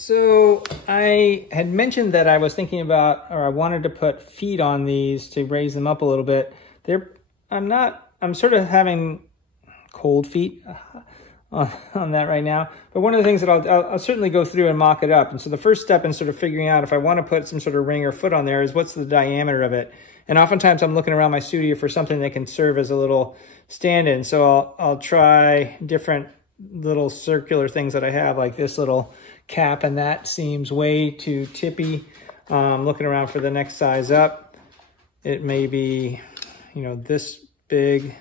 So I had mentioned that I was thinking about, or I wanted to put feet on these to raise them up a little bit. I'm sort of having cold feet on that right now. But one of the things that I'll certainly go through and mock it up. And so the first step in sort of figuring out if I want to put some sort of ring or foot on there is what's the diameter of it. And oftentimes I'm looking around my studio for something that can serve as a little stand-in. So I'll try different little circular things that I have, like this little cap, and that seems way too tippy. Looking around for the next size up, it may be, this big,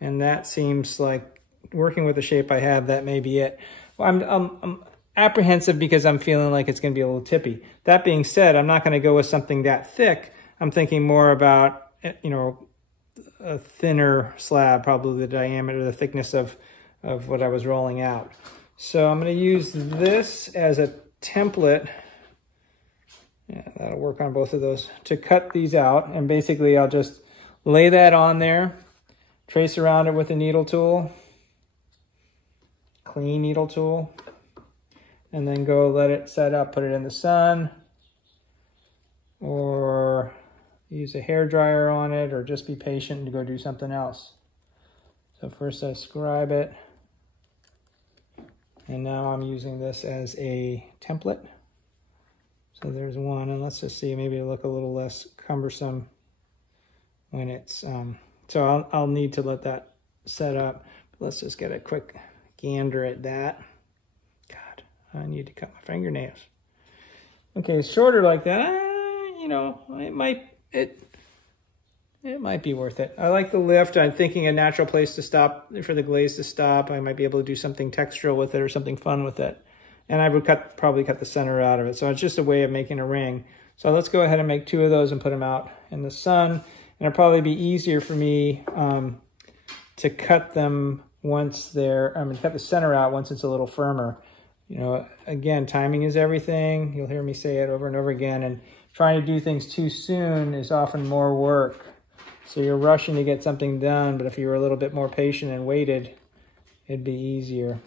and that seems like, working with the shape I have, that may be it. I'm apprehensive because I'm feeling like it's going to be a little tippy. That being said, I'm not going to go with something that thick. I'm thinking more about, a thinner slab, probably the diameter, the thickness of what I was rolling out. So I'm going to use this as a template. Yeah, that'll work on both of those, to cut these out. And basically I'll just lay that on there, trace around it with a needle tool, clean needle tool, and then go let it set up, put it in the sun, or use a hair dryer on it, or just be patient and go do something else. So first I scribe it, and now I'm using this as a template. So there's one, and let's just see, maybe it'll look a little less cumbersome when it's, so I'll need to let that set up. But let's just get a quick gander at that. God, I need to cut my fingernails. Okay, shorter like that, it might be worth it. I like the lift. I'm thinking a natural place to stop, for the glaze to stop. I might be able to do something textural with it or something fun with it. And I would probably cut the center out of it. So it's just a way of making a ring. So let's go ahead and make 2 of those and put them out in the sun. And it'll probably be easier for me to cut them once cut the center out once it's a little firmer. Again, timing is everything. You'll hear me say it over and over again. And trying to do things too soon is often more work. So you're rushing to get something done, but if you were a little bit more patient and waited, it'd be easier.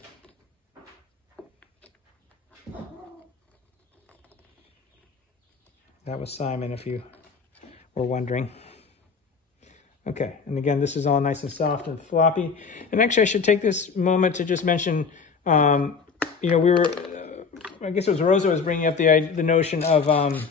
That was Simon, if you were wondering. Okay, and again, this is all nice and soft and floppy. And actually, I should take this moment to just mention, I guess it was Rosa was bringing up the notion of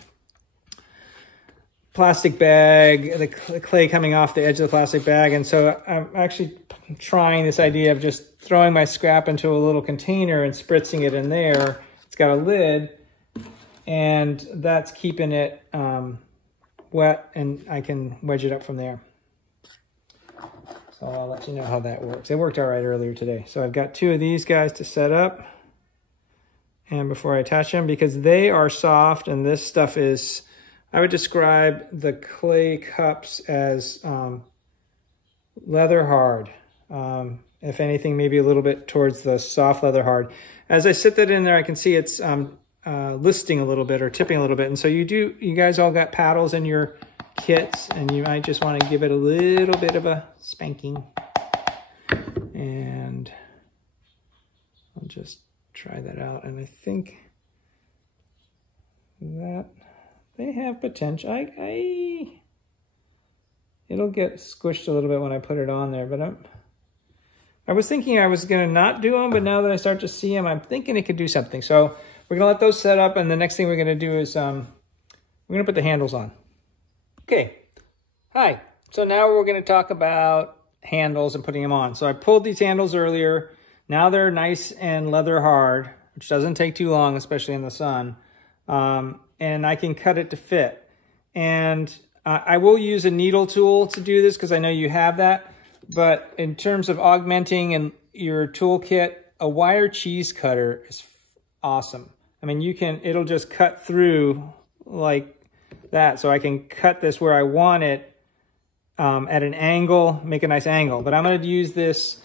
plastic bag, the clay coming off the edge of the plastic bag. And so I'm actually trying this idea of just throwing my scrap into a little container and spritzing it in there. It's got a lid, and that's keeping it wet, and I can wedge it up from there. So I'll let you know how that works. It worked all right earlier today. So I've got 2 of these guys to set up. And before I attach them, because they are soft, and this stuff is, I would describe the clay cups as leather hard. If anything, maybe a little bit towards the soft leather hard. As I sit that in there, I can see it's listing a little bit or tipping a little bit. And so you guys all got paddles in your kits, and you might just want to give it a little bit of a spanking. And I'll just try that out. And I think that they have potential. It'll get squished a little bit when I put it on there, but I was thinking I was going to not do them, but now that I start to see them, I'm thinking it could do something. So we're going to let those set up, and the next thing we're going to do is we're going to put the handles on. Okay. Hi. So now we're going to talk about handles and putting them on. So I pulled these handles earlier. Now they're nice and leather hard, which doesn't take too long, especially in the sun. And I can cut it to fit. And I will use a needle tool to do this because I know you have that. But in terms of augmenting in your toolkit, a wire cheese cutter is awesome. I mean, it'll just cut through like that. So I can cut this where I want it at an angle, make a nice angle. But I'm going to use this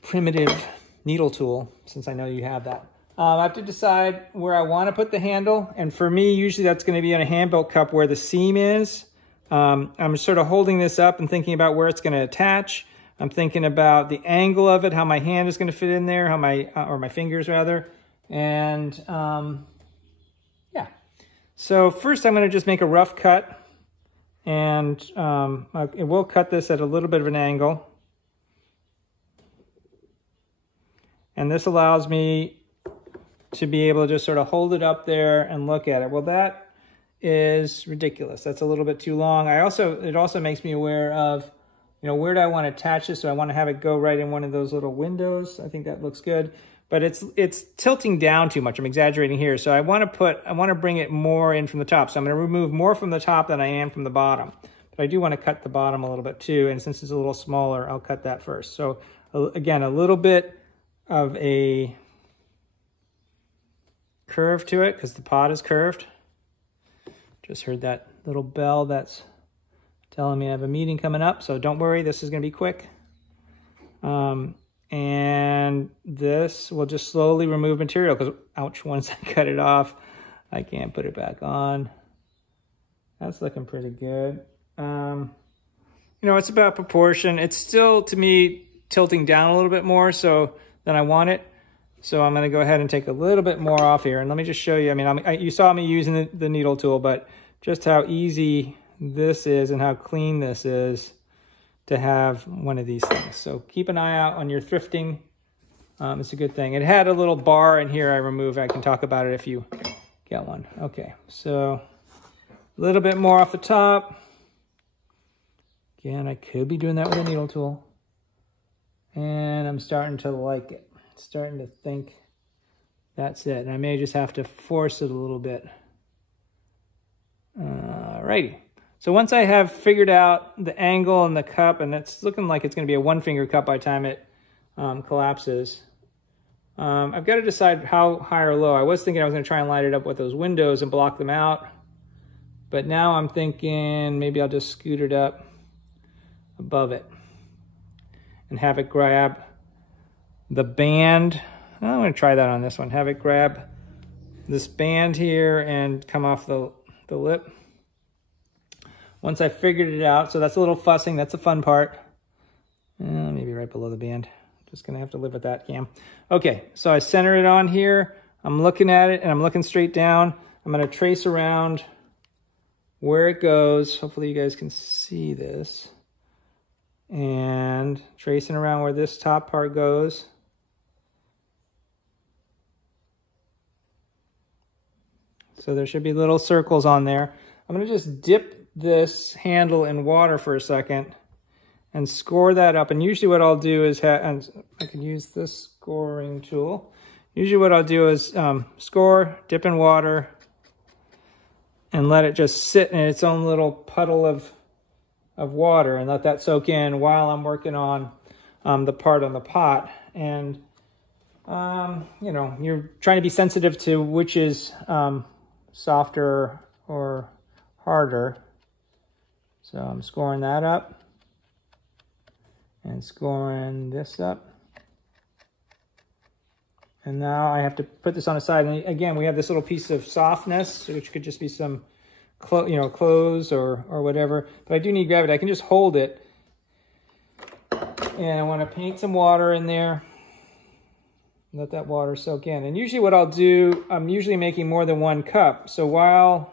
primitive needle tool since I know you have that. I have to decide where I want to put the handle. And for me, usually that's going to be on a hand-built cup where the seam is. I'm sort of holding this up and thinking about where it's going to attach. I'm thinking about the angle of it, how my hand is going to fit in there, or my fingers rather. And yeah, so first I'm going to just make a rough cut, and we'll cut this at a little bit of an angle. And this allows me to be able to just sort of hold it up there and look at it. Well, that is ridiculous. That's a little bit too long. It also makes me aware of, where do I want to attach this? So I want to have it go right in one of those little windows. I think that looks good. But it's tilting down too much. I'm exaggerating here. So I want to bring it more in from the top. So I'm going to remove more from the top than I am from the bottom. But I do want to cut the bottom a little bit too. And since it's a little smaller, I'll cut that first. So again, a little bit of a curve to it because the pot is curved. Just heard that little bell that's telling me I have a meeting coming up. So don't worry, this is going to be quick. And this will just slowly remove material because, ouch, once I cut it off, I can't put it back on. That's looking pretty good. It's about proportion. It's still, to me, tilting down a little bit more than I want it. So I'm going to go ahead and take a little bit more off here. And let me just show you. You saw me using the needle tool, but just how easy this is and how clean this is to have one of these things. So keep an eye out on your thrifting. It's a good thing. It had a little bar in here I removed. I can talk about it if you get one. Okay, so a little bit more off the top. Again, I could be doing that with a needle tool. And I'm starting to like it. Starting to think that's it. And I may just have to force it a little bit. Alrighty. So once I have figured out the angle and the cup, and it's looking like it's going to be a one-finger cup by the time it collapses, I've got to decide how high or low. I was thinking I was going to try and light it up with those windows and block them out. But now I'm thinking maybe I'll just scoot it up above it and have it grab the band. I'm going to try that on this one. Have it grab this band here and come off the lip. Once I figured it out, so that's a little fussing. That's the fun part. Maybe right below the band. Just going to have to live with that, Cam. Okay, so I center it on here. I'm looking at it, and I'm looking straight down. I'm going to trace around where it goes. Hopefully you guys can see this. And tracing around where this top part goes. So there should be little circles on there. I'm going to just dip this handle in water for a second and score that up. And usually what I'll do is, and I can use this scoring tool. Usually what I'll do is score, dip in water, and let it just sit in its own little puddle of water and let that soak in while I'm working on the part on the pot. And, you're trying to be sensitive to which is softer or harder. So I'm scoring that up and scoring this up. And now I have to put this on a side. And again, we have this little piece of softness, which could just be some clothes or whatever. But I do need gravity. I can just hold it. And I want to paint some water in there. Let that water soak in. And usually what I'll do, I'm usually making more than one cup. So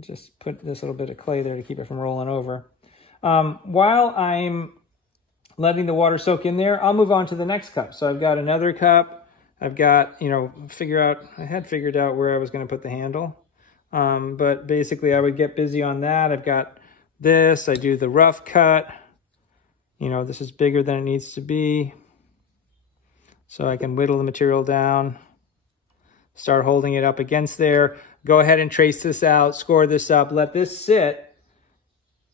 just put this little bit of clay there to keep it from rolling over. While I'm letting the water soak in there, I'll move on to the next cup. So I've got another cup. I've got, I had figured out where I was going to put the handle. But basically I would get busy on that. I've got this. I do the rough cut. This is bigger than it needs to be. So I can whittle the material down. Start holding it up against there. Go ahead and trace this out, score this up, let this sit.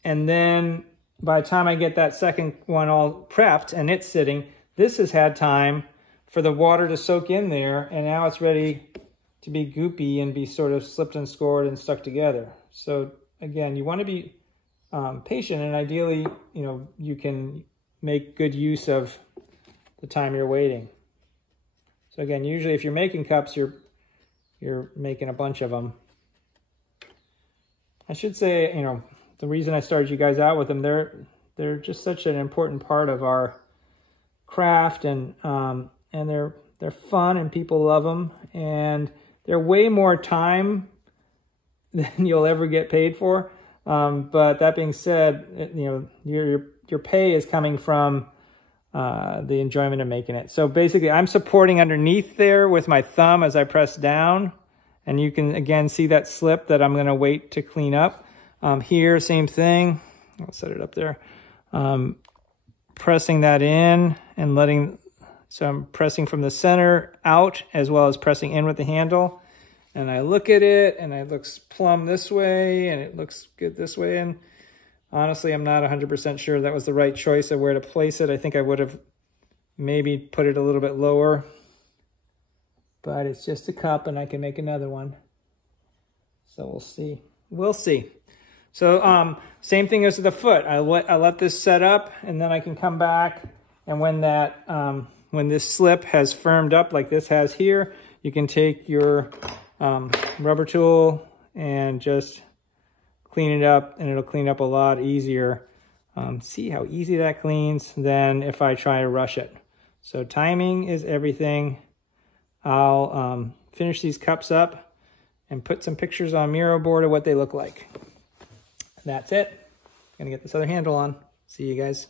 And then by the time I get that second one all prepped and it's sitting, this has had time for the water to soak in there. And now it's ready to be goopy and be sort of slipped and scored and stuck together. So again, you want to be patient, and ideally, you can make good use of the time you're waiting. So again, usually if you're making cups, you're making a bunch of them. I should say, the reason I started you guys out with them, they're just such an important part of our craft, and they're They're fun and people love them, and they're way more time than you'll ever get paid for. But that being said, your pay is coming from the enjoyment of making it. So basically, I'm supporting underneath there with my thumb as I press down, and you can again see that slip that I'm going to wait to clean up. Here, same thing. I'll set it up there. Pressing that in and so I'm pressing from the center out as well as pressing in with the handle. And I look at it and it looks plumb this way and it looks good this way. And honestly, I'm not 100% sure that was the right choice of where to place it. I think I would have maybe put it a little bit lower, but it's just a cup and I can make another one. So we'll see. We'll see. So same thing as the foot. I let this set up, and then I can come back, and when this slip has firmed up like this has here, you can take your rubber tool and just clean it up, and it'll clean up a lot easier. See how easy that cleans than if I try to rush it. So timing is everything. I'll finish these cups up and put some pictures on Miro board of what they look like. That's it. Gonna get this other handle on. See you guys.